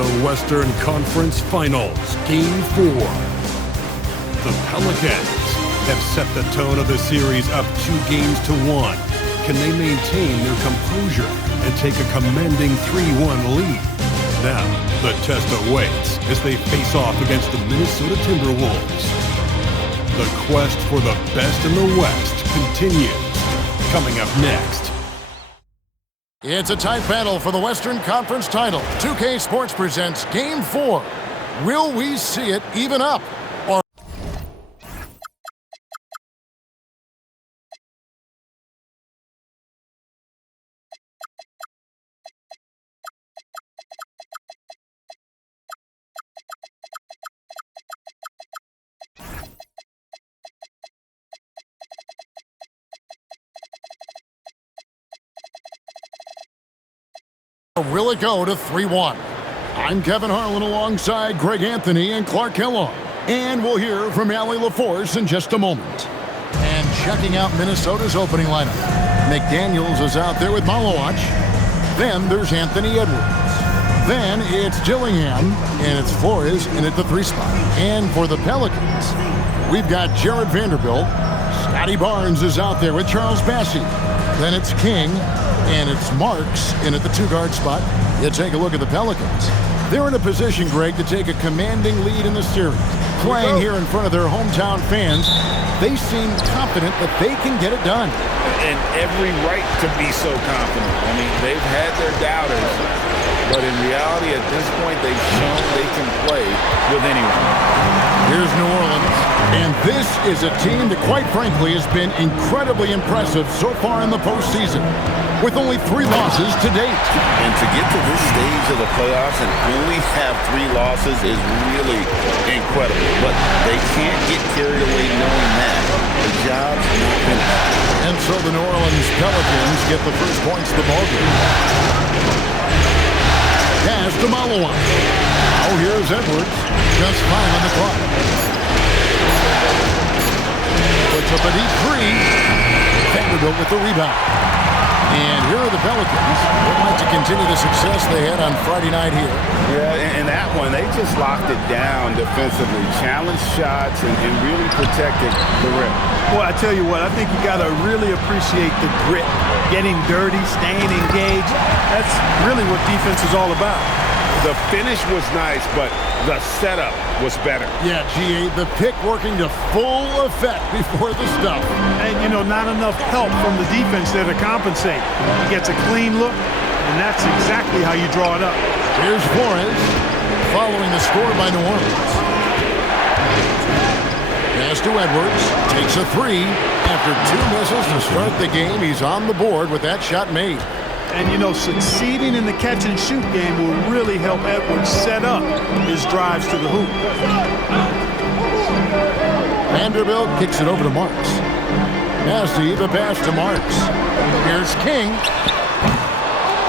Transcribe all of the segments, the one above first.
the Western Conference Finals, Game 4. The Pelicans have set the tone of the series up 2-1. Can they maintain their composure and take a commanding 3-1 lead? Now, the test awaits as they face off against the Minnesota Timberwolves. The quest for the best in the West continues. Coming up next. It's a tight battle for the Western Conference title. 2K Sports presents Game 4. Will we see it even up? Or will it go to 3-1? I'm Kevin Harlan alongside Greg Anthony and Clark Kellogg. And we'll hear from Allie LaForce in just a moment. And checking out Minnesota's opening lineup. McDaniels is out there with Malowacz. Then there's Anthony Edwards. Then it's Dillingham, and it's Flores in at the 3 spot. And for the Pelicans, we've got Jared Vanderbilt. Scotty Barnes is out there with Charles Bassey. Then it's King. And it's Marks in at the 2-guard spot. You take a look at the Pelicans. They're in a position, Greg, to take a commanding lead in the series. Playing here in front of their hometown fans, they seem confident that they can get it done. And every right to be so confident. I mean, they've had their doubters, but in reality, at this point, they've shown they can play with anyone. Here's New Orleans, and this is a team that, quite frankly, has been incredibly impressive so far in the postseason, with only 3 losses to date. And to get to this stage of the playoffs and only have 3 losses is really incredible. But they can't get carried away knowing that. The job's not finished. And so the New Orleans Pelicans get the first points of the ballgame. Pass to Malowacz. Now here's Edwards. Just 5 on the clock. Puts up a deep 3. Vanderbilt with the rebound. And here are the Pelicans. They'd like to continue the success they had on Friday night here. Yeah, and that one, they just locked it down defensively. Challenged shots and really protected the rim. Well, I tell you what, I think you got to really appreciate the grit. Getting dirty, staying engaged. That's really what defense is all about. The finish was nice, but the setup was better. Yeah, G.A., the pick working to full effect before the stuff. And, you know, not enough help from the defense there to compensate. He gets a clean look, and that's exactly how you draw it up. Here's Flores, following the score by New Orleans. Pass to Edwards, takes a 3. After 2 misses to start the game, he's on the board with that shot made. And, you know, succeeding in the catch-and-shoot game will really help Edwards set up his drives to the hoop. Vanderbilt kicks it over to Marks. Nasty, the pass to Marks. Here's King.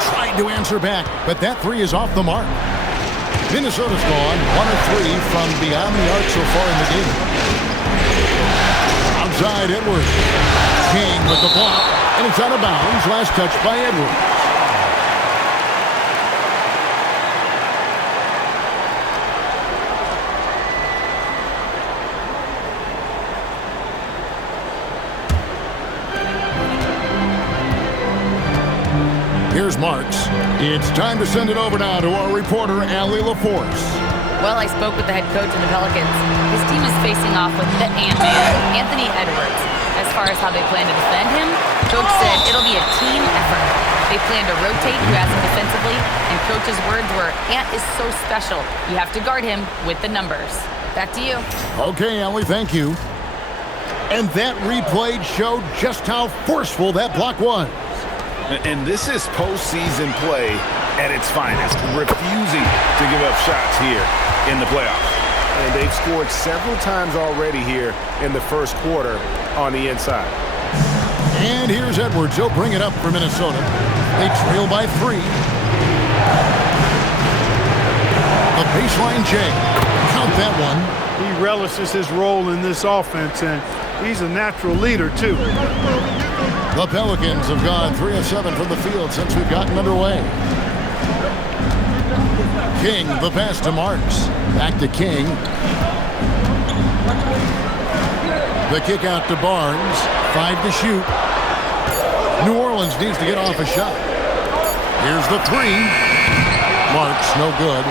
Tried to answer back, but that 3 is off the mark. Minnesota's gone 1 of 3 from beyond the arc so far in the game. Outside Edwards. King with the block, and it's out of bounds. Last touch by Edwards. Here's Marks. It's time to send it over now to our reporter, Allie LaForce. Well, I spoke with the head coach of the Pelicans. His team is facing off with the Ant-Man, Anthony Edwards. As far as how they plan to defend him, Coach said it'll be a team effort. They plan to rotate who has him defensively, and Coach's words were, Ant is so special. You have to guard him with the numbers. Back to you. Okay, Allie, thank you. And that replay showed just how forceful that block was. And this is postseason play at its finest, refusing to give up shots here in the playoffs. And they've scored several times already here in the first quarter on the inside. And here's Edwards. He'll bring it up for Minnesota. They trail by 3. The baseline J. Count that one. He relishes his role in this offense, and he's a natural leader, too. The Pelicans have gone 3 of 7 from the field since we've gotten underway. King, the pass to Marks. Back to King. The kick out to Barnes. 5 to shoot. New Orleans needs to get off a shot. Here's the three. Marks, no good.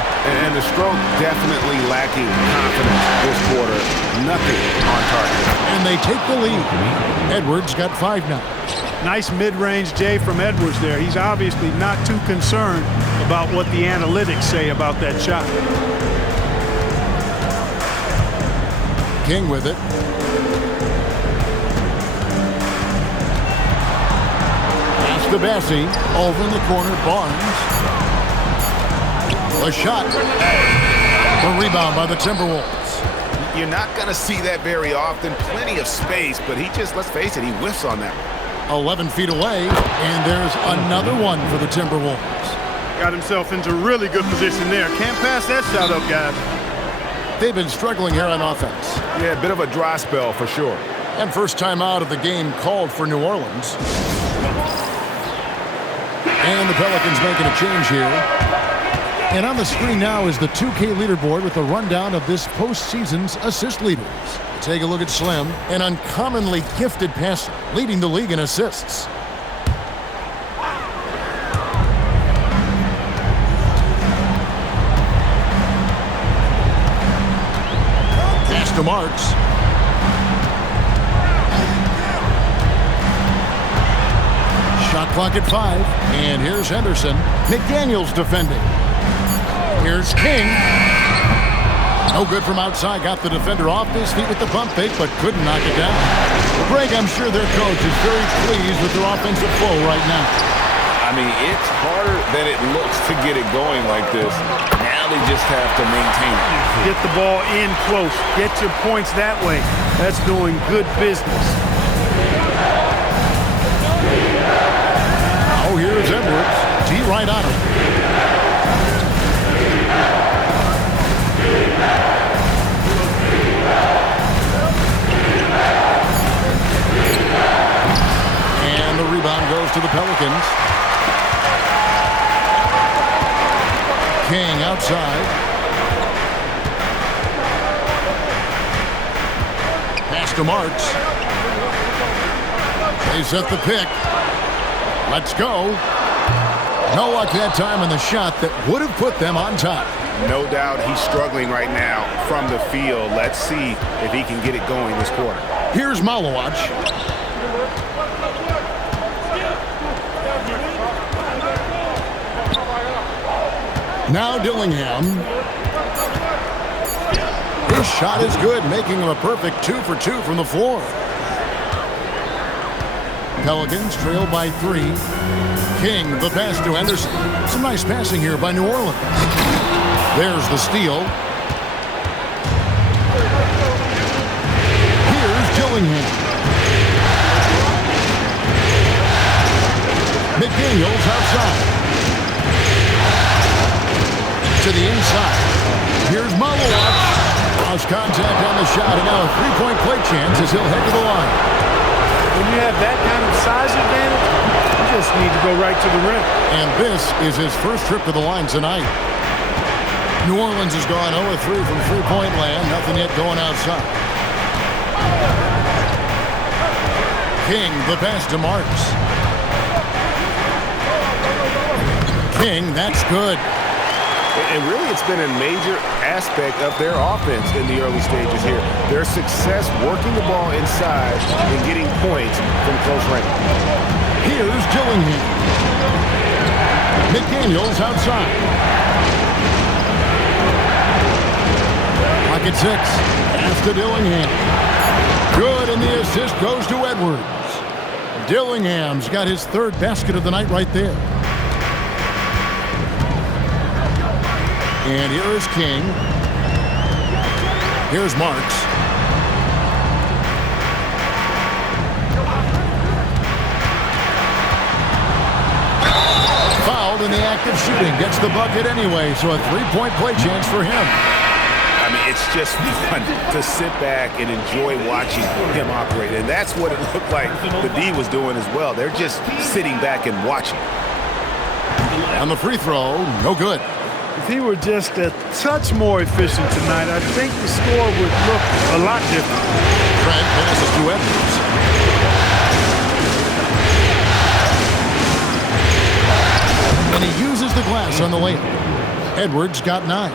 And the stroke definitely lacking confidence this quarter. Nothing on target. And they take the lead. Edwards got 5 now. Nice mid-range J from Edwards there. He's obviously not too concerned about what the analytics say about that shot. King with it. Pass to Bassie. Over in the corner, Barnes. A shot. The rebound by the Timberwolves. You're not going to see that very often. Plenty of space, but he just, let's face it, he whiffs on that one. 11 feet away, and there's another one for the Timberwolves. Got himself into really good position there. Can't pass that shot up, guys. They've been struggling here on offense. Yeah, a bit of a dry spell for sure. And first time out of the game called for New Orleans. And the Pelicans making a change here. And on the screen now is the 2K leaderboard with a rundown of this postseason's assist leaders. Take a look at Slim, an uncommonly gifted passer, leading the league in assists. Pass to Marks. Shot clock at 5, and here's Henderson. McDaniels defending. Here's King. No good from outside. Got the defender off his feet with the pump fake, but couldn't knock it down. Greg, I'm sure their coach is very pleased with their offensive flow right now. I mean, it's harder than it looks to get it going like this. Now they just have to maintain it. Get the ball in close. Get your points that way. That's doing good business. Oh, here's Edwards. D right on him. And the rebound goes to the Pelicans. King outside. Pass to Marks. They set the pick. Let's go. No luck that time on the shot that would have put them on top. No doubt he's struggling right now from the field. Let's see if he can get it going this quarter. Here's Malawach. Now Dillingham. His shot is good, making him a perfect 2 for 2 from the floor. Pelicans trail by 3. King, the pass to Henderson. Some nice passing here by New Orleans. There's the steal. Here's Dillingham. McDaniels outside. To the inside. Here's Malawach. Lost contact on the shot, and now a three-point play chance as he'll head to the line. When you have that kind of size advantage, you just need to go right to the rim. And this is his first trip to the line tonight. New Orleans has gone 0-3 from three-point land. Nothing yet going outside. King, the pass to Marks. King, that's good. And really, it's been a major aspect of their offense in the early stages here. Their success working the ball inside and getting points from close range. Here's Dillingham. McDaniels outside. Pocket 6. Pass to Dillingham. Good, and the assist goes to Edwards. Dillingham's got his third basket of the night right there. And here is King. Here's Marks. Fouled in the act of shooting. Gets the bucket anyway, so a three-point play chance for him. I mean, it's just fun to sit back and enjoy watching him operate. And that's what it looked like the D was doing as well. They're just sitting back and watching. On the free throw, no good. If he were just a touch more efficient tonight, I think the score would look a lot different. Trent passes to Edwards. And he uses the glass on the layup. Edwards got 9.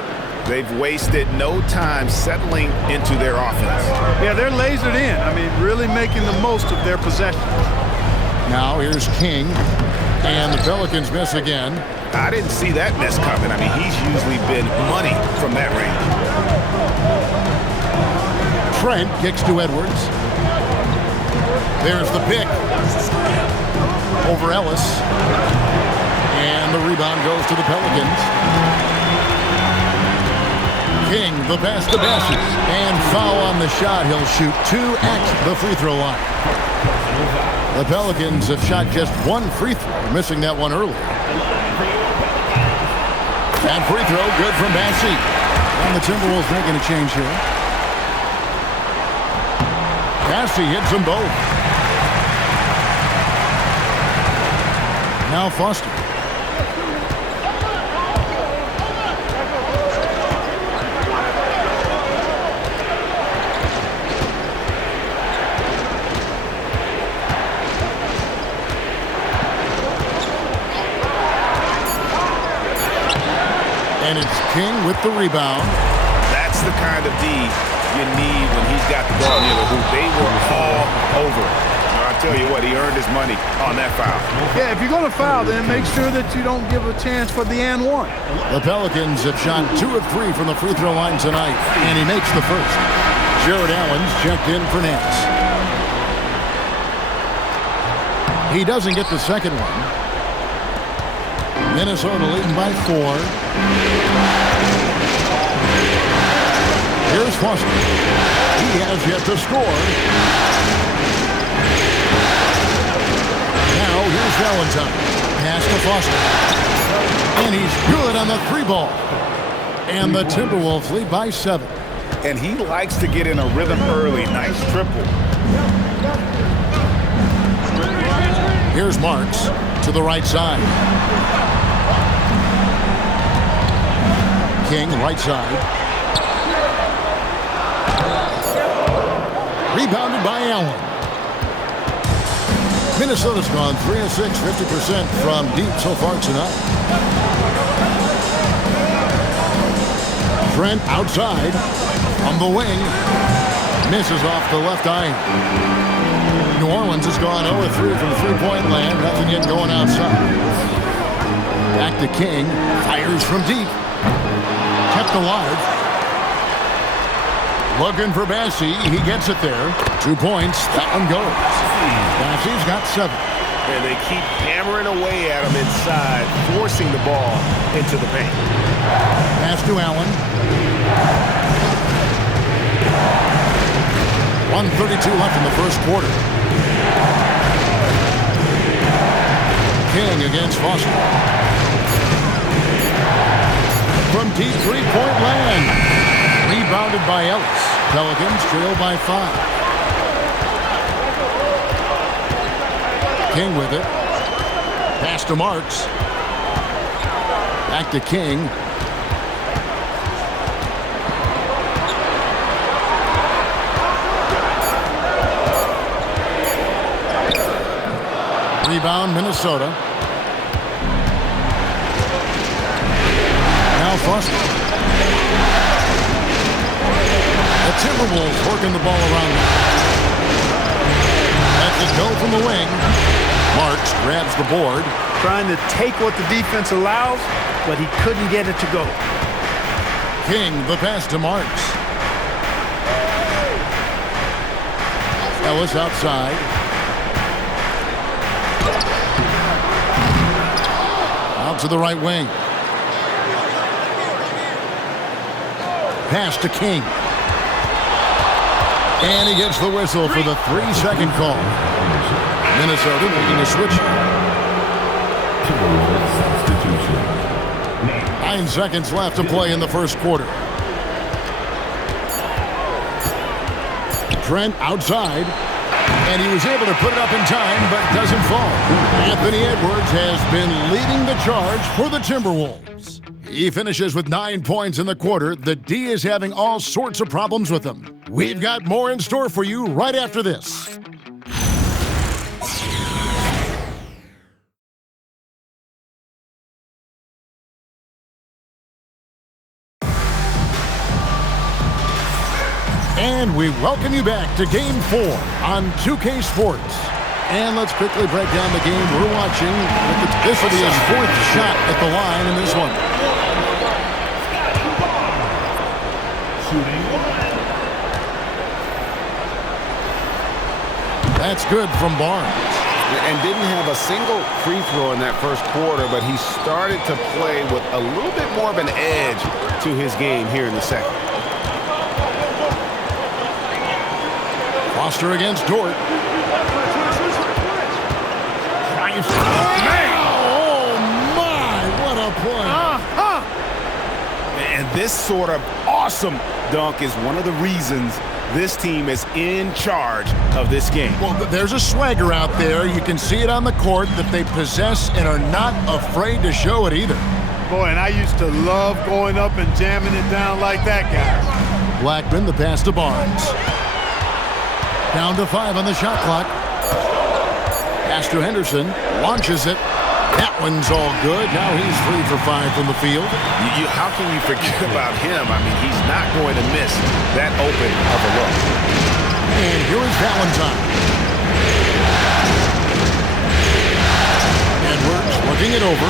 They've wasted no time settling into their offense. Yeah, they're lasered in. I mean, really making the most of their possession. Now here's King. And the Pelicans miss again. I didn't see that miss coming. I mean, he's usually been money from that range. Trent kicks to Edwards. There's the pick. Over Ellis. And the rebound goes to the Pelicans. King, the pass to Bassett. And foul on the shot. He'll shoot 2 at the free throw line. The Pelicans have shot just 1 free throw, missing that one early. And free throw, good from Bassett. And the Timberwolves making a change here. Bassett hits them both. Now Foster. And it's King with the rebound. That's the kind of D you need when he's got the ball near the hoop. They were all over it. Now, I tell you what, he earned his money on that foul. Yeah, if you're going to foul, then make sure that you don't give a chance for the and one. The Pelicans have shot 2 of 3 from the free throw line tonight, and he makes the first. Jared Allen's checked in for Nance. He doesn't get the second one. Minnesota leading by 4. Here's Foster. He has yet to score. Now here's Valentine. Pass to Foster. And he's good on the 3-ball. And the Timberwolves lead by 7. And he likes to get in a rhythm early. Nice triple. Here's Marks to the right side. King, right side. Rebounded by Allen. Minnesota's gone 3 of 6, 50% from deep so far tonight. Trent outside on the wing. Misses off the left eye. New Orleans has gone 0 of 3 from the three-point land. Nothing yet going outside. Back to King. Fires from deep. Kept alive. Looking for Bassey. He gets it there. 2 points. That one goes. Bassey's got 7. And they keep hammering away at him inside, forcing the ball into the paint. Pass to Allen. 1:32 left in the first quarter. King against Foster. From deep three-point land. Rebounded by Ellis. Pelicans trail by 5. King with it. Pass to Marks. Back to King. Rebound, Minnesota. Now Foster. The Timberwolves working the ball around them. That's a go from the wing. Marks grabs the board. Trying to take what the defense allows, but he couldn't get it to go. King, the pass to Marks. Ellis outside. Out to the right wing. Pass to King. And he gets the whistle for the 3-second call. Minnesota making a switch. 9 seconds left to play in the first quarter. Trent outside. And he was able to put it up in time, but doesn't fall. Anthony Edwards has been leading the charge for the Timberwolves. He finishes with 9 points in the quarter. The D is having all sorts of problems with him. We've got more in store for you right after this. And we welcome you back to Game 4 on 2K Sports. And let's quickly break down the game we're watching. This will be his 4th shot at the line in this one. That's good from Barnes. And didn't have a single free throw in that first quarter, but he started to play with a little bit more of an edge to his game here in the second. Foster against Dort. Oh, my, what a play. And this sort of awesome dunk is one of the reasons this team is in charge of this game. Well, there's a swagger out there. You can see it on the court that they possess and are not afraid to show it either. Boy, and I used to love going up and jamming it down like that, guys. Blackman, the pass to Barnes. Down to 5 on the shot clock. Pass to Henderson. Launches it. That one's all good. Now he's 3 for 5 from the field. How can you forget about him? I mean, he's not going to miss that open of a look. And here is Valentine. Edwards looking it over.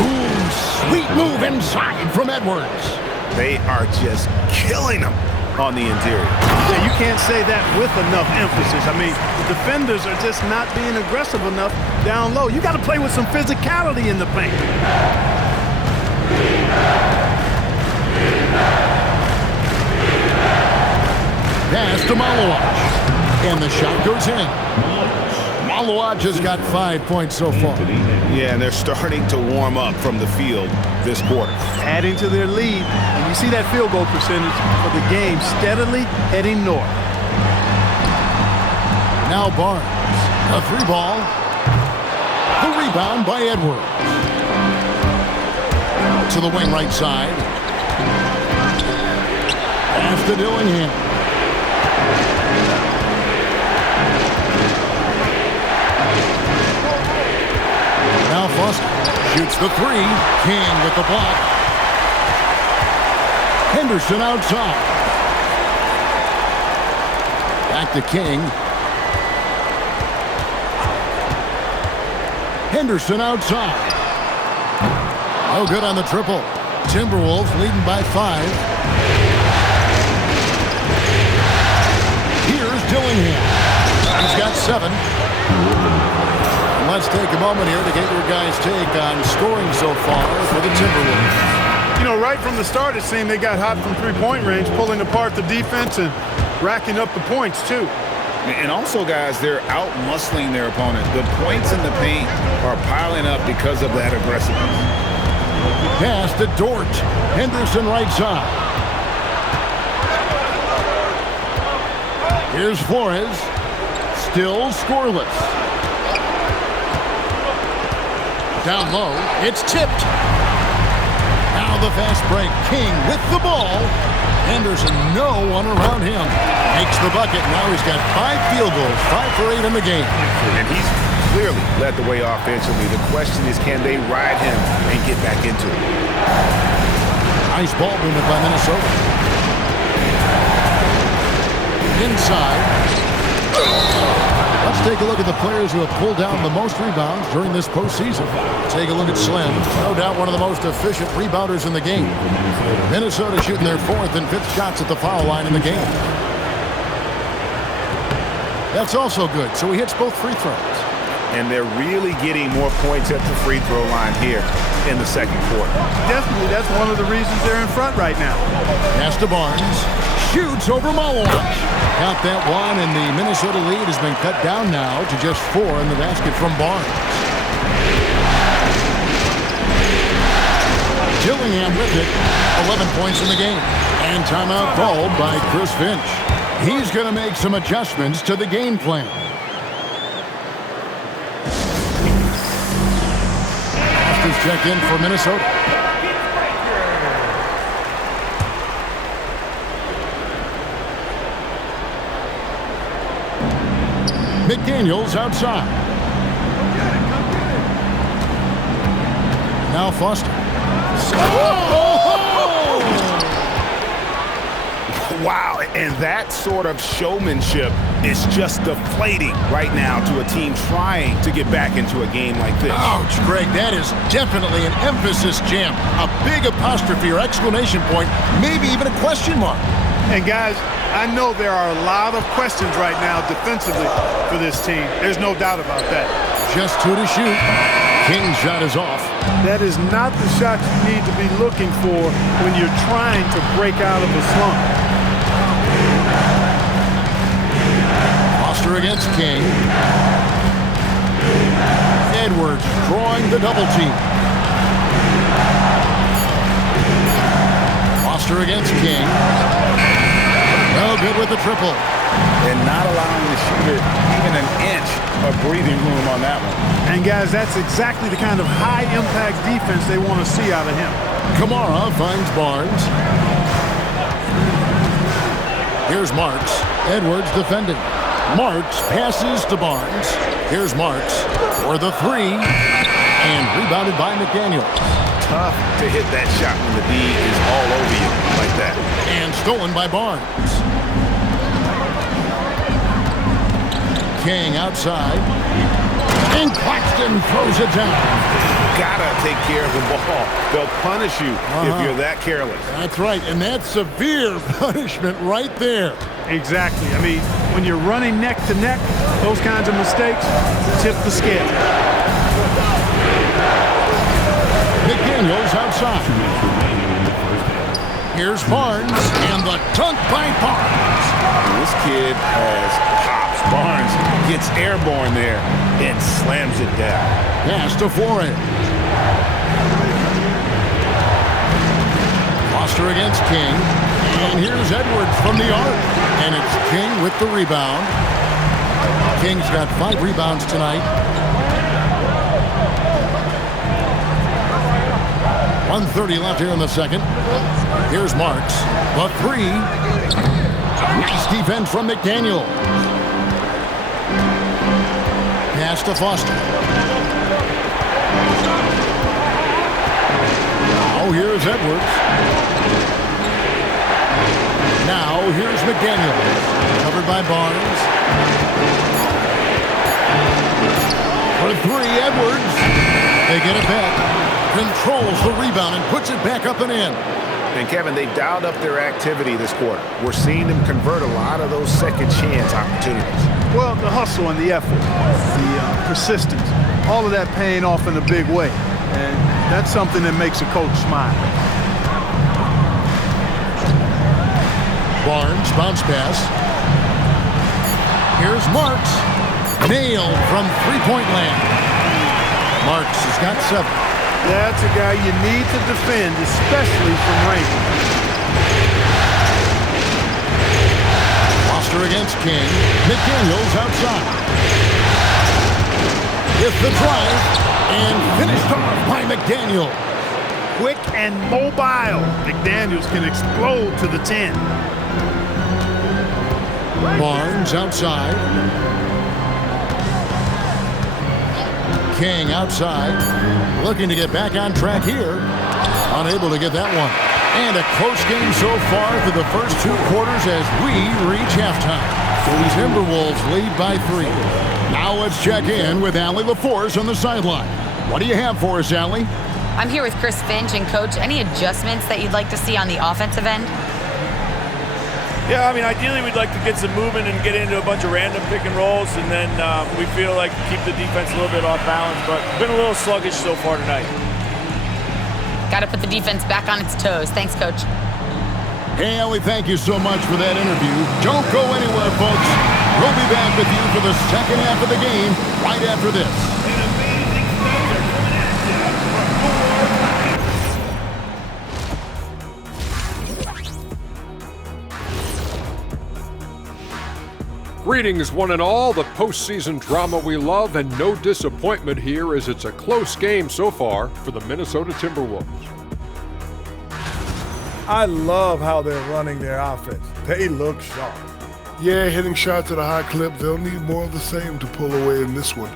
Ooh, sweet move inside from Edwards. They are just killing him on the interior. Yeah, you can't say that with enough emphasis. I mean, the defenders are just not being aggressive enough down low. You got to play with some physicality in the paint. Pass to Malawach. And the shot goes in. Malawach has got 5 points so far. Yeah, and they're starting to warm up from the field this quarter. Adding to their lead, and you see that field goal percentage for the game steadily heading north. Now Barnes, a 3 ball. The rebound by Edwards. To the wing right side. Pass to Dillingham. Now Foster shoots the 3. King with the block. Henderson outside. Back to King. Henderson outside. No good on the triple. Timberwolves leading by 5. Here's Dillingham. He's got 7. Let's take a moment here to get your guys' take on scoring so far for the Timberwolves. You know, right from the start, it seemed they got hot from three-point range, pulling apart the defense and racking up the points, too. And also, guys, they're out-muscling their opponent. The points in the paint are piling up because of that aggressiveness. Pass to Dort. Henderson right side. Here's Flores. Still scoreless. Down low. It's tipped. Now the fast break. King with the ball. Henderson, no one around him. Makes the bucket. Now he's got 5 field goals. 5 for 8 in the game. And he's clearly led the way offensively. The question is, can they ride him and get back into it? Nice ball movement by Minnesota. Inside. Let's take a look at the players who have pulled down the most rebounds during this postseason. Take a look at Slim. No doubt one of the most efficient rebounders in the game. Minnesota shooting their 4th and 5th shots at the foul line in the game. That's also good, so he hits both free throws. And they're really getting more points at the free throw line here in the second quarter. Definitely, that's one of the reasons they're in front right now. Pass to Barnes. Shoots over Malawach. Got that one, and the Minnesota lead has been cut down now to just 4 in the basket from Barnes. Dillingham with it. 11 points in the game. And timeout called by Chris Finch. He's going to make some adjustments to the game plan. has checked in for Minnesota. McDaniels outside. Now Foster. Wow, and that sort of showmanship is just deflating right now to a team trying to get back into a game like this. Ouch, Greg, that is definitely an emphasis jam. A big apostrophe or exclamation point, maybe even a question mark. And guys, I know there are a lot of questions right now defensively for this team. There's no doubt about that. Just 2 to shoot. King's shot is off. That is not the shot you need to be looking for when you're trying to break out of a slump. Foster against King. Edwards drawing the double team. Foster against King. No good with the triple. And not allowing the shooter even an inch of breathing room on that one. And guys, that's exactly the kind of high-impact defense they want to see out of him. Kamara finds Barnes. Here's Marks. Edwards defending. Marks passes to Barnes. Here's Marks for the three. And rebounded by McDaniels. Tough to hit that shot when the D is all over you like that. And stolen by Barnes. King outside. And Claxton throws it down. Gotta take care of the ball. They'll punish you if you're that careless. That's right, and that's severe punishment right there. Exactly. I mean, when you're running neck to neck, those kinds of mistakes tip the scale. McDaniels outside. Here's Barnes, and the dunk by Barnes. This kid has hops. Barnes gets airborne there and slams it down. Pass to Flores. Foster against King. And here's Edwards from the arc. And it's King with the rebound. King's got 5 rebounds tonight. 1:30 left here in the second. Here's Marks. The three. Nice defense from McDaniel. Pass to Foster. Now here's Edwards. Now here's McDaniel. Covered by Barnes. For three, Edwards. They get it back. Controls the rebound and puts it back up and in. And Kevin, they dialed up their activity this quarter. We're seeing them convert a lot of those second chance opportunities. Well, the hustle and the effort, the persistence, all of that paying off in a big way. And that's something that makes a coach smile. Barnes, bounce pass. Here's Marks. Nailed from three-point land. Marks has got 7. That's a guy you need to defend, especially from range. Foster against King. McDaniels outside. With the drive. And finished off by McDaniel. Quick and mobile. McDaniels can explode to the 10. Barnes outside. King outside. Looking to get back on track here. Unable to get that one. And a close game so far through the first 2 quarters as we reach halftime. The Timberwolves lead by 3. Now let's check in with Allie LaForce on the sideline. What do you have for us, Allie? I'm here with Chris Finch. And, Coach, any adjustments that you'd like to see on the offensive end? Yeah, I mean, ideally we'd like to get some movement and get into a bunch of random pick and rolls, and then we feel like keep the defense a little bit off balance, but been a little sluggish so far tonight. Got to put the defense back on its toes. Thanks, Coach. Hey, Allie, thank you so much for that interview. Don't go anywhere, folks. We'll be back with you for the second half of the game right after this. Greetings, one and all. The postseason drama we love, and no disappointment here as it's a close game so far for the Minnesota Timberwolves. I love how they're running their offense. They look sharp. Yeah, hitting shots at a high clip. They'll need more of the same to pull away in this one.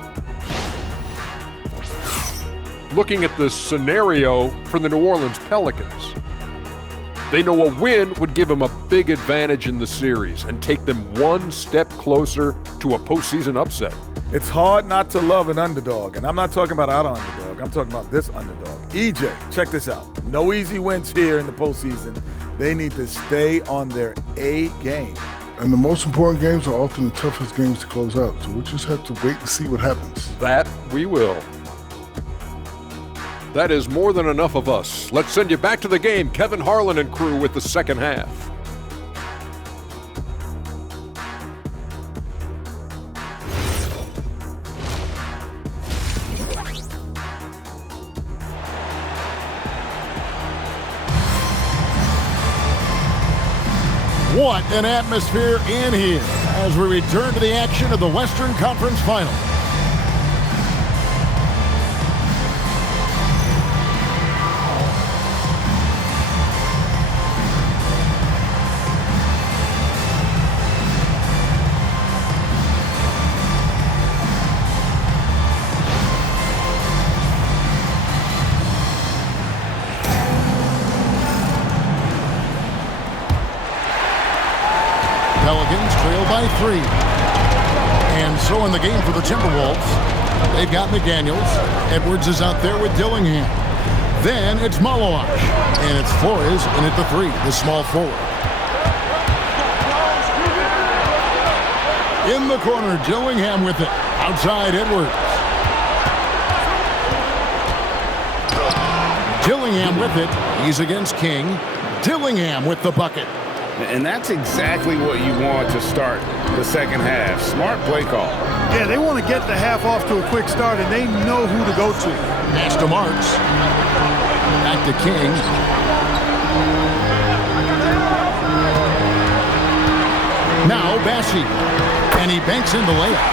Looking at the scenario for the New Orleans Pelicans, they know a win would give them a big advantage in the series and take them one step closer to a postseason upset. It's hard not to love an underdog, and I'm not talking about our underdog. I'm talking about this underdog. EJ, check this out. No easy wins here in the postseason. They need to stay on their A game. And the most important games are often the toughest games to close out, so we'll just have to wait and see what happens. That we will. That is more than enough of us. Let's send you back to the game. Kevin Harlan and crew with the second half. What an atmosphere in here as we return to the action of the Western Conference Final. Pelicans trail by 3. And so in the game for the Timberwolves, they've got McDaniels. Edwards is out there with Dillingham. Then it's Maloash. And it's Flores in at the 3, the small forward. In the corner, Dillingham with it. Outside, Edwards. Dillingham with it. He's against King. Dillingham with the bucket. And that's exactly what you want to start the second half. Smart play call. Yeah, they want to get the half off to a quick start, and they know who to go to. Pass to Marks. Back to King. Now Bassi. And he banks in the layup.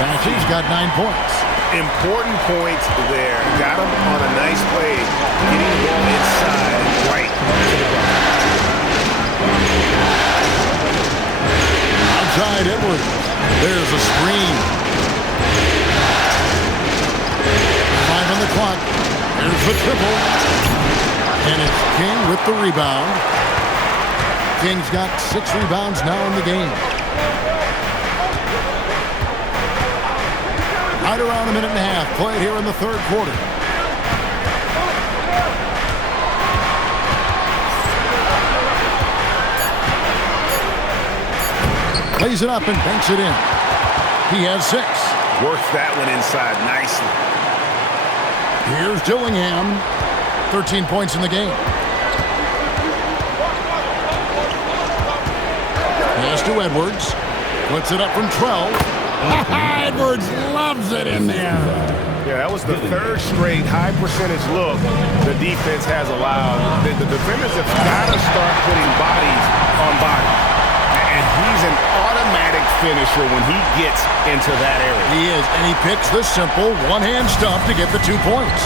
Bassi's got 9 points. Important points there. Got him on a nice play. Getting the ball inside right to the bucket. Outside Edwards. There's a screen. 5 on the clock. There's the triple. And it's King with the rebound. King's got 6 rebounds now in the game. Right around a minute and a half played here in the third quarter. Plays it up and banks it in. He has 6. Works that one inside nicely. Here's Dillingham. 13 points in the game. Pass to Edwards. Puts it up from 12. Edwards loves it in there. Yeah, that was the third straight high percentage look the defense has allowed. The defenders have got to start putting bodies on bodies. And he's an automatic finisher when he gets into that area. He is, and he picks the simple one-hand stuff to get the 2 points.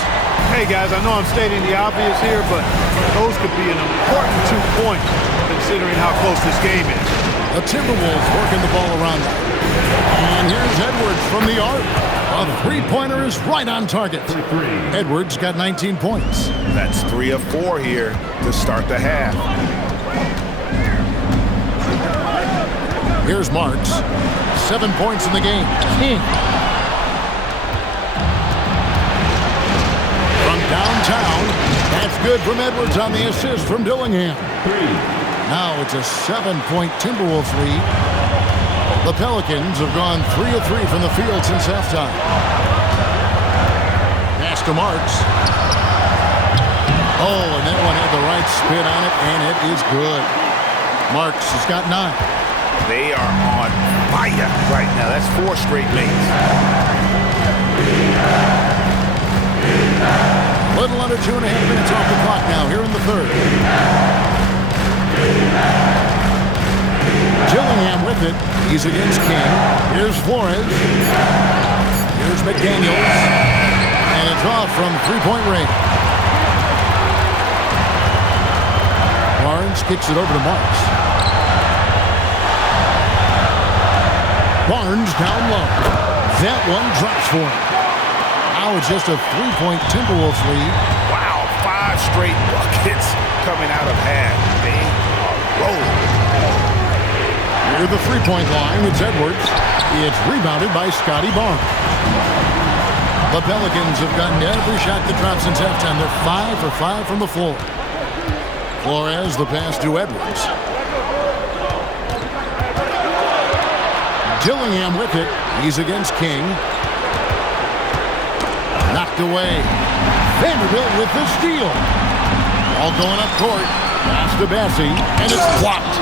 Hey, guys, I know I'm stating the obvious here, but those could be an important 2 points considering how close this game is. The Timberwolves working the ball around them. And here's Edwards from the arc. A three-pointer is right on target. Edwards got 19 points. That's 3 of 4 here to start the half. Here's Marks. 7 points in the game. King. From downtown. That's good from Edwards on the assist from Dillingham. Now it's a 7-point Timberwolves lead. The Pelicans have gone 3 of 3 from the field since halftime. Pass to Marks. Oh, and that one had the right spin on it, and it is good. Marks has got 9. They are on fire right now. That's 4 straight makes. Little under 2.5 minutes off the clock now here in the third. Dillingham with it. He's against King. Here's Flores. Here's McDaniels. And it's off from three-point range. Barnes kicks it over to Marks. Barnes down low. That one drops for him. Now it's just a three-point Timberwolves lead. Wow, 5 straight buckets coming out of half. They are rolling. Near the three-point line, it's Edwards. It's rebounded by Scotty Barnes. The Pelicans have gotten every shot that drops since halftime. They're 5 for 5 from the floor. Flores, the pass to Edwards. Dillingham with it. He's against King. Knocked away. Vanderbilt with the steal. All going up court. Pass to Bassie, and it's blocked.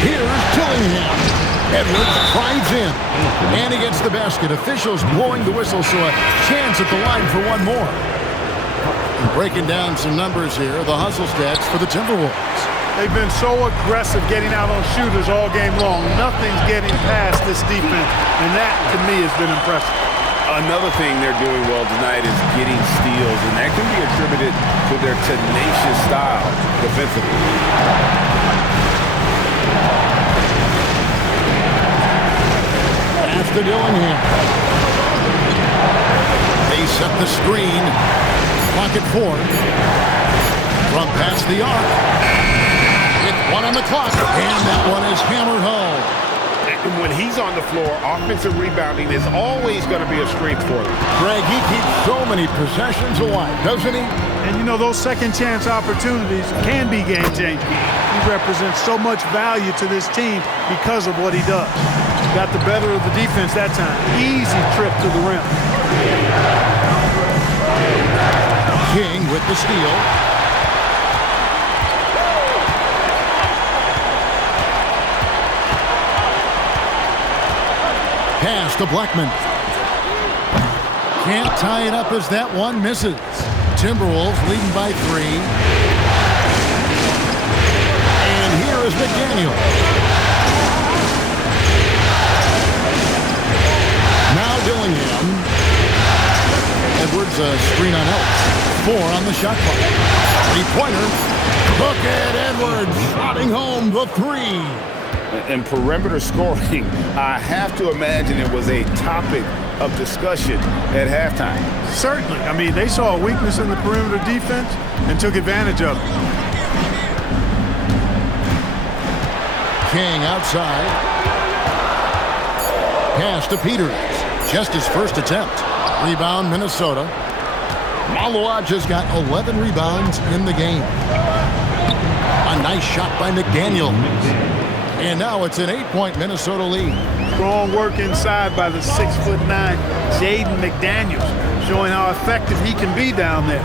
Here's Dillingham. Edwards drives in. And he gets the basket. Officials blowing the whistle, so a chance at the line for one more. And breaking down some numbers here, the hustle stats for the Timberwolves. They've been so aggressive getting out on shooters all game long. Nothing's getting past this defense, and that, to me, has been impressive. Another thing they're doing well tonight is getting steals, and that can be attributed to their tenacious style defensively. Pass to Dillingham. They set the screen. Clock at 4. From past the arc. With 1 on the clock. And that one is hammered home. When he's on the floor, offensive rebounding is always going to be a strength for them. Greg, he keeps so many possessions alive, doesn't he? And, you know, those second-chance opportunities can be game-changing. He represents so much value to this team because of what he does. Got the better of the defense that time. Easy trip to the rim. King with the steal. Pass to Blackman. Can't tie it up as that one misses. Timberwolves leading by 3. And here is McDaniel. Now Dillingham. Edwards screen on Ellis. 4 on the shot clock. 3-pointer. Look at Edwards shotting home the 3. And perimeter scoring, I have to imagine it was a topic of discussion at halftime. Certainly. I mean, they saw a weakness in the perimeter defense and took advantage of it. King outside. Pass to Peters. Just his first attempt. Rebound, Minnesota. Malawad just got 11 rebounds in the game. A nice shot by McDaniel. And now it's an 8-point Minnesota lead. Strong work inside by the 6'9" Jaden McDaniels, showing how effective he can be down there.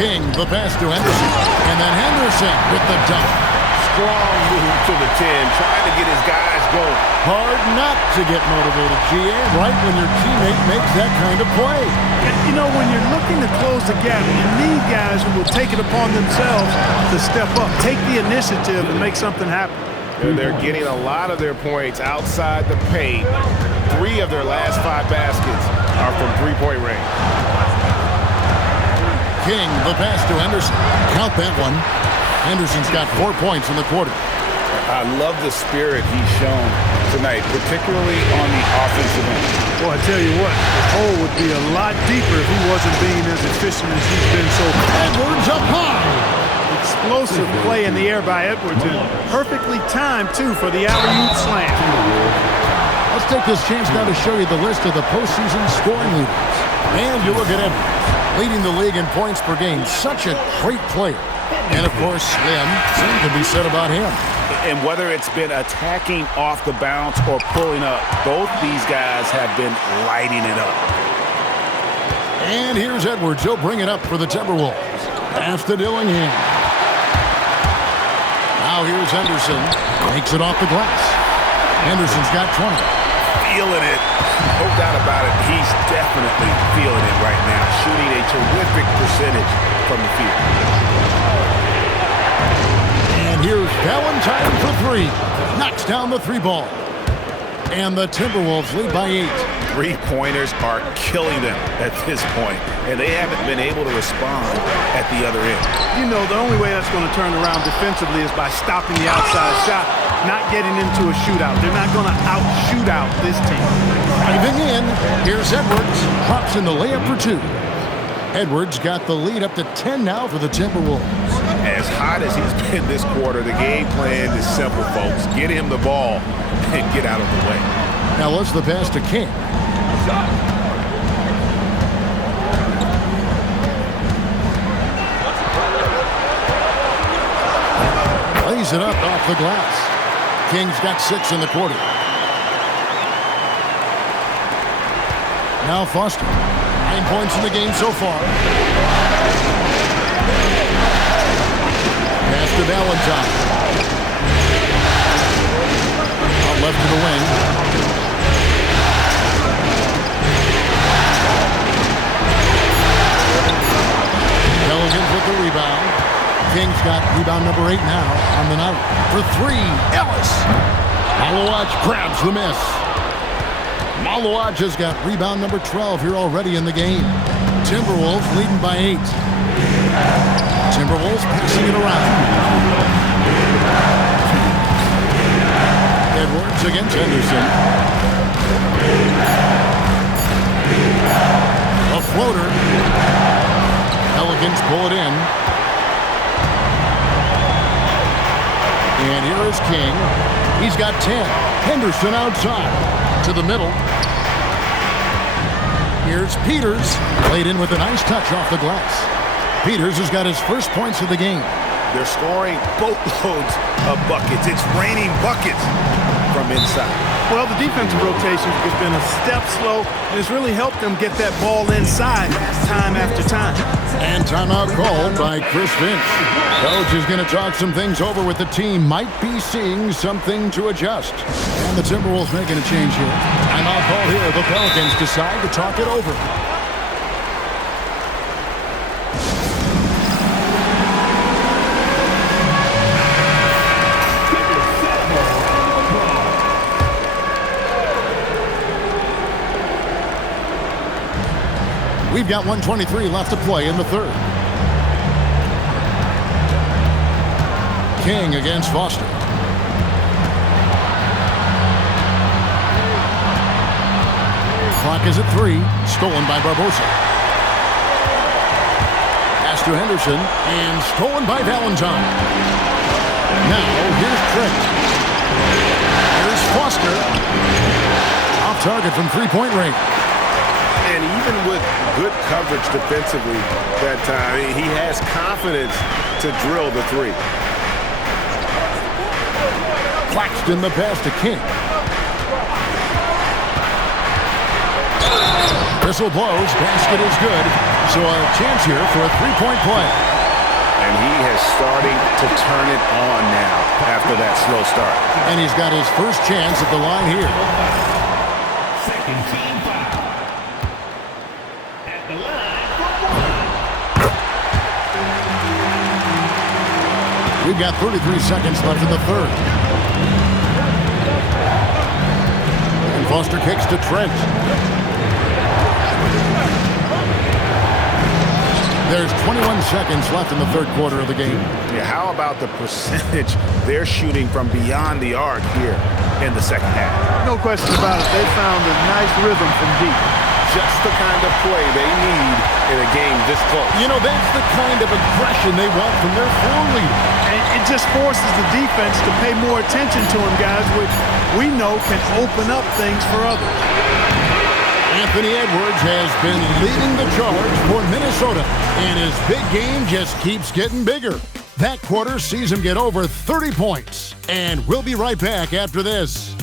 King, the pass to Henderson. And then Henderson with the dunk. Strong move to the 10, trying to get his guys going. Hard not to get motivated, GA, right when your teammate makes that kind of play. You know, when you're looking to close the gap, you need guys who will take it upon themselves to step up, take the initiative, and make something happen. And they're getting a lot of their points outside the paint. 3 of their last 5 baskets are from three-point range. King, the pass to Henderson. Count that one. Henderson's got 4 points in the quarter. I love the spirit he's shown tonight, particularly on the offensive end. Well, I tell you what, the hole would be a lot deeper if he wasn't being as efficient as he's been so far. Edwards up high. Explosive play in the air by Edwards, and perfectly timed, too, for the alley-oop slam. Let's take this chance now to show you the list of the postseason scoring leaders. And you look at Edwards, leading the league in points per game. Such a great player. And, of course, Slim, same can be said about him. And whether it's been attacking off the bounce or pulling up, both these guys have been lighting it up. And here's Edwards. He'll bring it up for the Timberwolves. Pass to Dillingham. Now here's Henderson. Makes it off the glass. Henderson's got 20. Feeling it. No doubt about it. He's definitely feeling it right now. Shooting a terrific percentage from the field. And here's Valentine for three. Knocks down the three ball. And the Timberwolves lead by 8. Three-pointers are killing them at this point, and they haven't been able to respond at the other end. You know, the only way that's going to turn around defensively is by stopping the outside shot, not getting into a shootout. They're not going to out-shoot out this team. Driving in, here's Edwards. Drops in the layup for 2. Edwards got the lead up to 10 now for the Timberwolves. As hot as he's been this quarter, the game plan is simple, folks. Get him the ball and get out of the way. Now let's the pass to King. Lays it up off the glass. King's got 6 in the quarter. Now Foster. 9 points in the game so far. Pass to Valentine. Out left to the wing. Pelicans with the rebound. King's got rebound number 8 now on the night. For 3, Ellis. Malawaj grabs the miss. Malawaj has got rebound number 12 here already in the game. Timberwolves leading by 8. Timberwolves passing it around. Edwards against Henderson. A floater. Pelicans pull it in. And here is King. He's got 10. Henderson outside. To the middle. Here's Peters. Played in with a nice touch off the glass. Peters has got his first points of the game. They're scoring boatloads of buckets. It's raining buckets from inside. Well, the defensive rotation has been a step slow, and it's really helped them get that ball inside time after time. And timeout called by Chris Finch. Coach is going to talk some things over with the team. Might be seeing something to adjust. And the Timberwolves making a change here. Timeout call here. The Pelicans decide to talk it over. We've got 1:23 left to play in the third. King against Foster. Clock is at 3. Stolen by Barbosa. Pass to Henderson. And stolen by Valentine. Now, here's Trent. Here's Foster. Off target from three-point range. And even with good coverage defensively that time, he has confidence to drill the 3. Claxton the pass to King. Whistle blows. Basket is good. So a chance here for a three-point play. And he has starting to turn it on now after that slow start. And he's got his first chance at the line here. Second team foul. At the line for 1. We've got 33 seconds left in the third. And Foster kicks to Trent. There's 21 seconds left in the third quarter of the game. Yeah, how about the percentage they're shooting from beyond the arc here in the second half? No question about it. They found a nice rhythm from deep. Just the kind of play they need in a game this close. You know, that's the kind of aggression they want from their floor leader. And it just forces the defense to pay more attention to him, guys, which we know can open up things for others. Anthony Edwards has been leading the charge for Minnesota, and his big game just keeps getting bigger. That quarter sees him get over 30 points, and we'll be right back after this.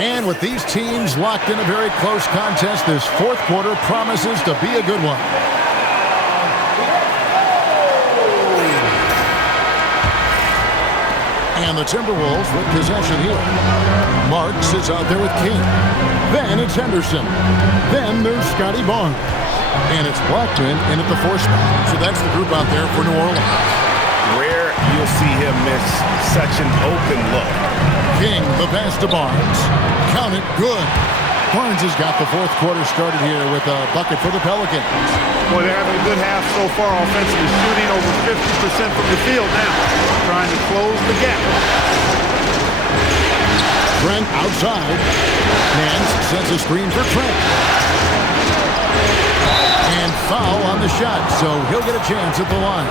And with these teams locked in a very close contest, this fourth quarter promises to be a good one. And the Timberwolves with possession here. Marks is out there with King. Then it's Henderson. Then there's Scotty Barnes. And it's Blackman in at the 4 spot. So that's the group out there for New Orleans. Rare you'll see him miss such an open look. King, the pass to Barnes. Count it, good. Barnes has got the fourth quarter started here with a bucket for the Pelicans. Boy, they're having a good half so far offensively, shooting over 50% from the field now, trying to close the gap. Trent outside. Nance sends a screen for Trent. And foul on the shot, so he'll get a chance at the line.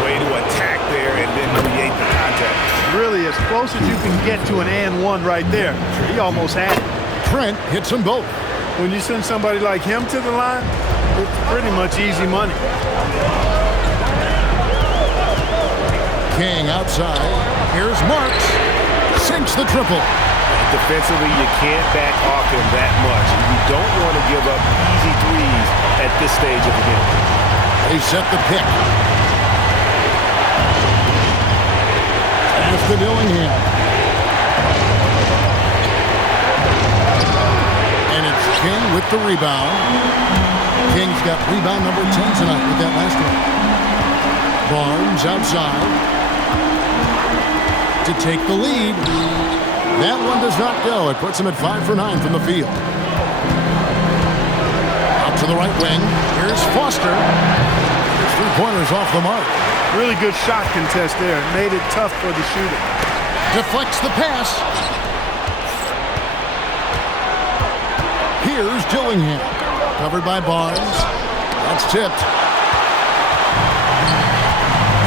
Way to attack there and then create the contact. Really as close as you can get to an and one right there. He almost had it. Trent hits them both. When you send somebody like him to the line, it's pretty much easy money. King outside. Here's Marks. Sinks the triple. Defensively, you can't back off him that much. You don't want to give up easy threes at this stage of the game. They set the pick. Pass to Dillingham. And it's King with the rebound. King's got rebound number 10 tonight with that last one. Barnes outside to take the lead. That one does not go. It puts him at 5 for 9 from the field. Out to the right wing. Here's Foster. His 3-pointers off the mark. Really good shot contest there. It made it tough for the shooter. Deflects the pass. Here's Dillingham. Covered by Barnes. That's tipped.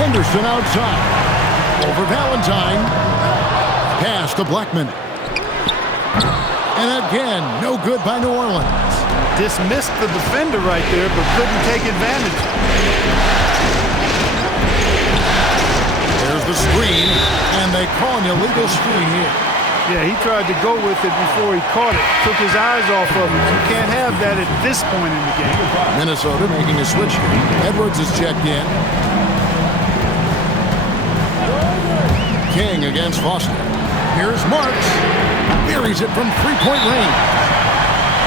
Henderson outside. Over Valentine. Pass to Blackman. And again, no good by New Orleans. Dismissed the defender right there, but couldn't take advantage. There's the screen, and they call an illegal screen here. Yeah, he tried to go with it before he caught it. Took his eyes off of it. You can't have that at this point in the game. Minnesota making a switch here. Edwards is checked in. King against Foster. Here's Marks. Buries it from 3-point range.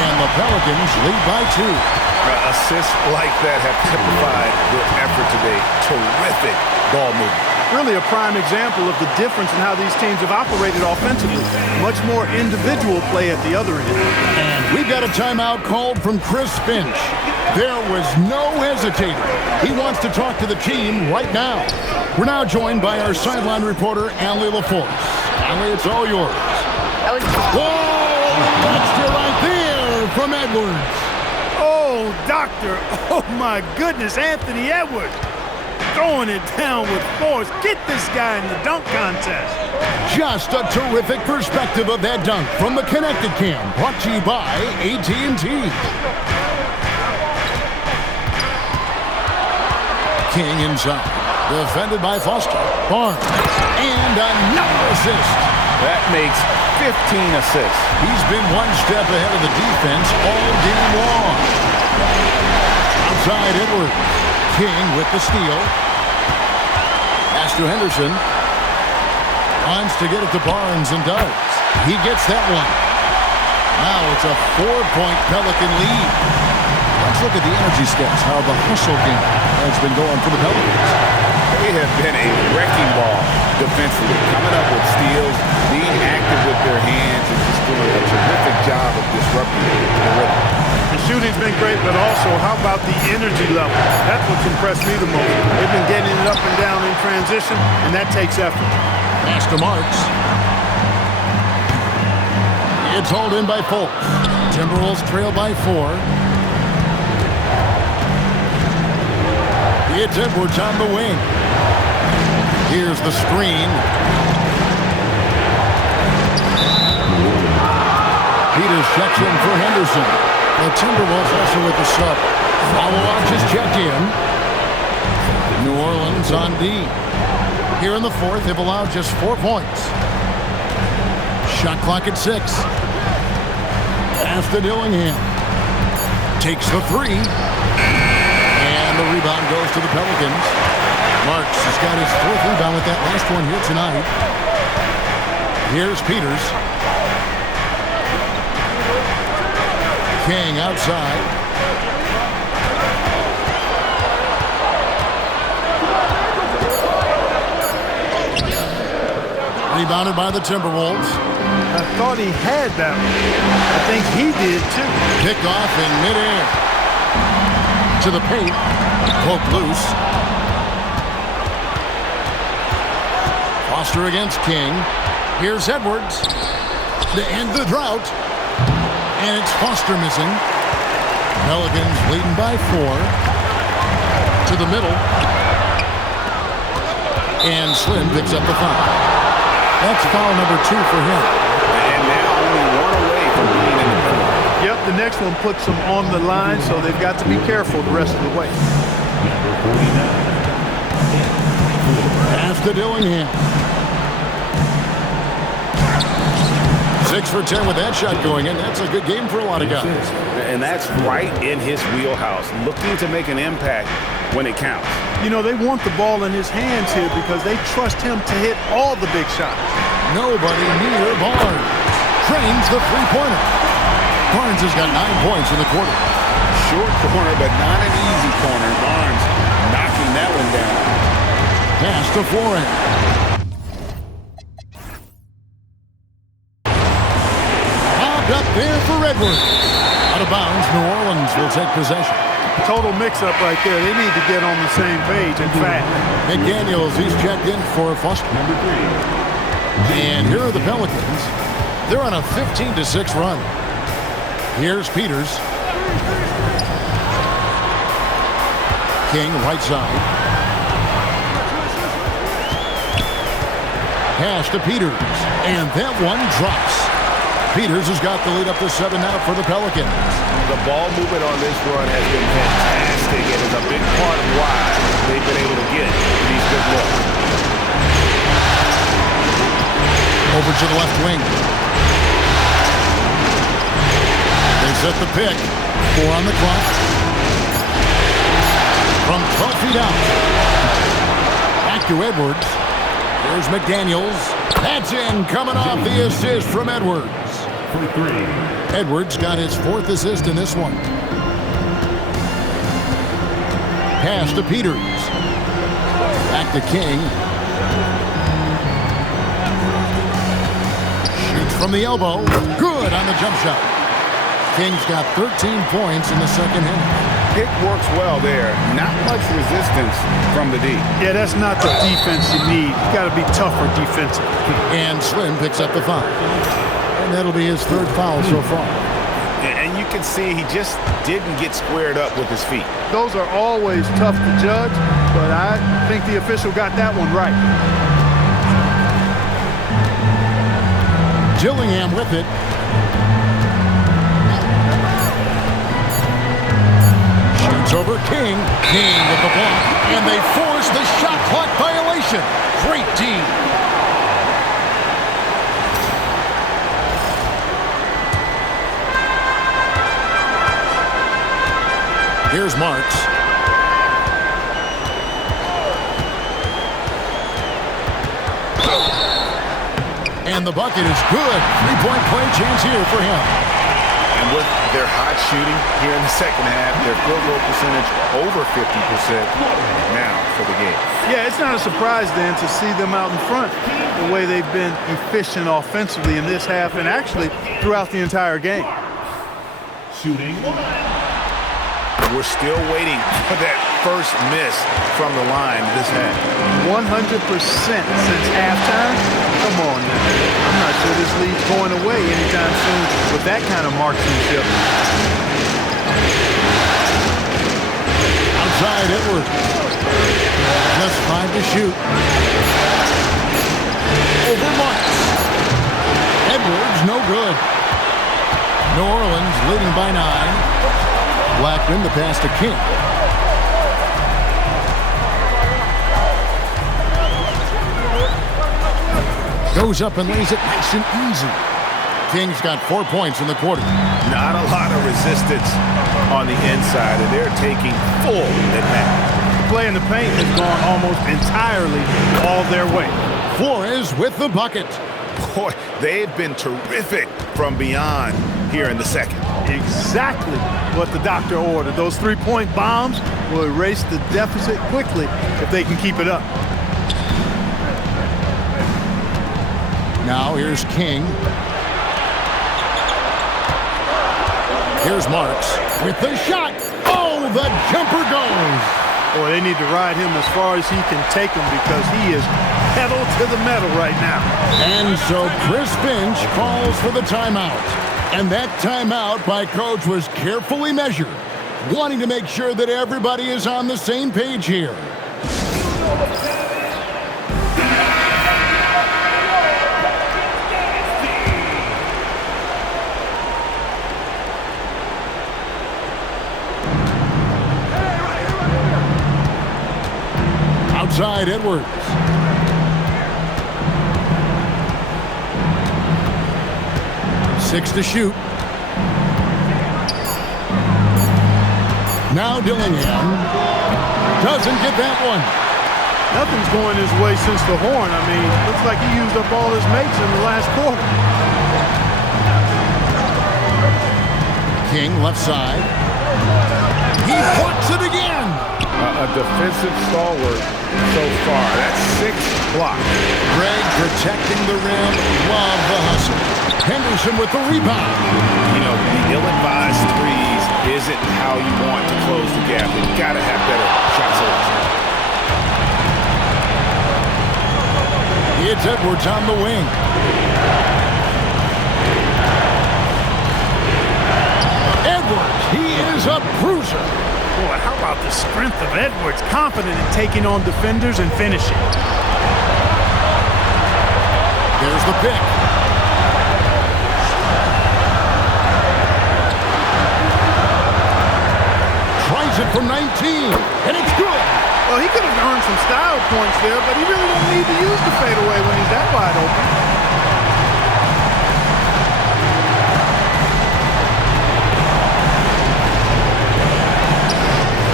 And the Pelicans lead by 2. Assists like that have typified their effort today. Terrific ball movement. Really a prime example of the difference in how these teams have operated offensively. Much more individual play at the other end. And we've got a timeout called from Chris Finch. There was no hesitating. He wants to talk to the team right now. We're now joined by our sideline reporter, Allie LaForce. Allie, it's all yours. Whoa! Extra right there from Edwards. Oh, doctor. Oh, my goodness. Anthony Edwards. Throwing it down with force. Get this guy in the dunk contest. Just a terrific perspective of that dunk from the Connected Cam. Brought to you by AT&T. King inside. Defended by Foster. Barnes. And another assist. That makes 15 assists. He's been one step ahead of the defense all game long. Outside Edwards. King with the steal. Pass to Henderson. Wants to get it to Barnes and does. He gets that one. Now it's a 4-point Pelican lead. Let's look at the energy stats, how the hustle game has been going for the Pelicans. They have been a wrecking ball defensively, coming up with steals, being active with their hands, and just doing a terrific job of disrupting the rhythm. The shooting's been great, but also how about the energy level? That's what's impressed me the most. They've been getting it up and down in transition, and that takes effort. Pass to Marks. It's hauled in by Fultz. Timberwolves trail by 4. It's Edwards on the wing. Here's the screen. Peters checks in for Henderson. The Timberwolves also with the sub. Follow-up just checked in. New Orleans on D. Here in the fourth, they've allowed just 4 points. Shot clock at 6. Pass to Dillingham. Takes the 3. And the rebound goes to the Pelicans. Marks has got his 4th rebound with that last one here tonight. Here's Peters. King outside. Rebounded by the Timberwolves. I thought he had that one. I think he did too. Kickoff in midair. To the paint. Poke loose. Foster against King. Here's Edwards to end the drought. And it's Foster missing. Pelicans leading by 4. To the middle. And Slim picks up the foul. That's foul number 2 for him. And now only 1 away from being in the penalty. Yep, the next one puts them on the line, so they've got to be careful the rest of the way. Pass to Dillingham. 6 for 10 with that shot going in. That's a good game for a lot of guys. And that's right in his wheelhouse, looking to make an impact when it counts. You know, they want the ball in his hands here because they trust him to hit all the big shots. Nobody near Barnes. Trains the three-pointer. Barnes has got 9 points in the quarter. Short corner, but not an easy corner. Barnes knocking that one down. Pass to Florin. Bobbed up there for Edwards. Out of bounds, New Orleans will take possession. Total mix-up right there. They need to get on the same page, in fact. McDaniels, he's checked in for Foster. Number 3. And here are the Pelicans. They're on a 15-6 run. Here's Peters. King, right side. Pass to Peters. And that one drops. Peters has got the lead up to 7 now for the Pelicans. The ball movement on this run has been fantastic and is a big part of why they've been able to get these good looks. Over to the left wing. They set the pick. 4 on the clock. From 12 feet out. Back to Edwards. Here's McDaniels. That's in, coming off the assist from Edwards. For 3. Edwards got his 4th assist in this one. Pass to Peters. Back to King. Shoots from the elbow. Good on the jump shot. King's got 13 points in the second half. Pick works well there. Not much resistance from the D. Yeah, that's not the defense you need. You got to be tougher defensively. And Slim picks up the foul. And that'll be his 3rd foul so far. And you can see he just didn't get squared up with his feet. Those are always tough to judge, but I think the official got that one right. Dillingham with it. Shoots over King. King with the block. And they force the shot clock violation. Great team. Here's Marks. And the bucket is good. 3-point play chance here for him. And with their hot shooting here in the second half, their field goal percentage over 50% now for the game. Yeah, it's not a surprise then to see them out in front the way they've been efficient offensively in this half and actually throughout the entire game. Shooting 1. We're still waiting for that first miss from the line this half. 100% since halftime? Come on now. I'm not sure this lead's going away anytime soon with that kind of marksmanship. Outside Edwards. Just 5 to shoot. Over Marks. Edwards, no good. New Orleans leading by 9. Blackman, the pass to King. Goes up and lays it nice and easy. Kings got 4 points in the quarter. Not a lot of resistance on the inside, and they're taking full advantage. Play in the paint has gone almost entirely all their way. Flores with the bucket. Boy, they've been terrific from beyond here in the second. Exactly what the doctor ordered. Those three-point bombs will erase the deficit quickly if they can keep it up. Now here's King. Here's Marks with the shot. Oh, the jumper goes. Boy, they need to ride him as far as he can take him because he is pedal to the metal right now. And so Chris Finch calls for the timeout. And that timeout by Coach was carefully measured, wanting to make sure that everybody is on the same page here. Outside Edwards. Six to shoot. Now Dillingham doesn't get that one. Nothing's going his way since the horn. I mean, looks like he used up all his mates in the last quarter. King left side. He blocks it again. A defensive stalwart so far. That's 6 blocks. Greg protecting the rim. Love the hustle. Henderson with the rebound. You know, the ill-advised threes isn't how you want to close the gap. You've got to have better shot selection. It's Edwards on the wing. Edwards, he is a bruiser. Boy, how about the strength of Edwards? Confident in taking on defenders and finishing. There's the pick. Tries it from 19, and it's good. Well, he could have earned some style points there, but he really don't need to use the fadeaway when he's that wide open.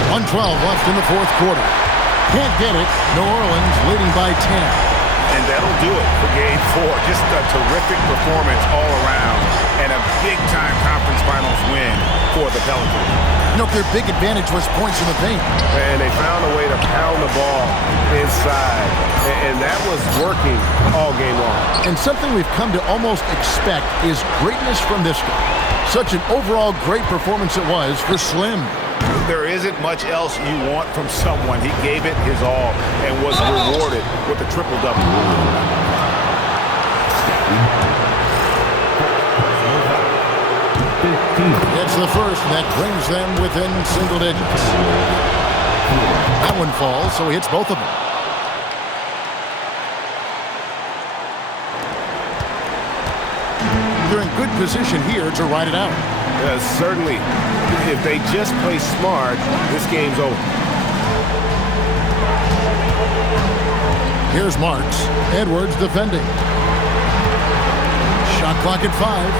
1:12 left in the fourth quarter. Can't get it. New Orleans leading by 10. And that'll do it for Game 4. Just a terrific performance all around and a big-time conference finals win for the Pelicans. You know, their big advantage was points in the paint. And they found a way to pound the ball inside. And that was working all game long. And something we've come to almost expect is greatness from this guy. Such an overall great performance it was for Slim. There isn't much else you want from someone. He gave it his all and was rewarded with a triple-double. It's the first that brings them within single digits. That one falls, so he hits both of them. They're in good position here to ride it out. Certainly, if they just play smart, this game's over. Here's Marks. Edwards defending. Shot clock at 5.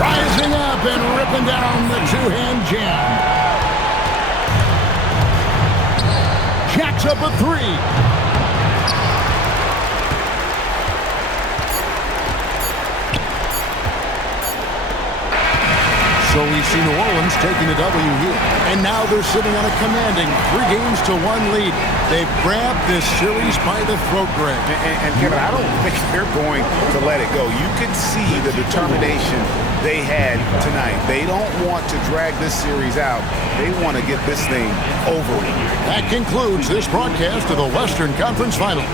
Rising up and ripping down the two-hand jam. Jacks up a 3. So we see New Orleans taking the W here. And now they're sitting on a commanding 3-1 lead. They've grabbed this series by the throat, Greg. And Kevin, I don't think they're going to let it go. You can see the determination they had tonight. They don't want to drag this series out. They want to get this thing over with. That concludes this broadcast of the Western Conference Finals.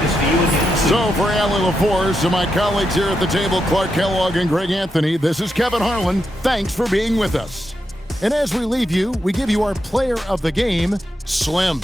So for Allie LaForce and my colleagues here at the table, Clark Kellogg and Greg Anthony, this is Kevin Harlan. Thanks for being with us. And as we leave you, we give you our player of the game, Slim.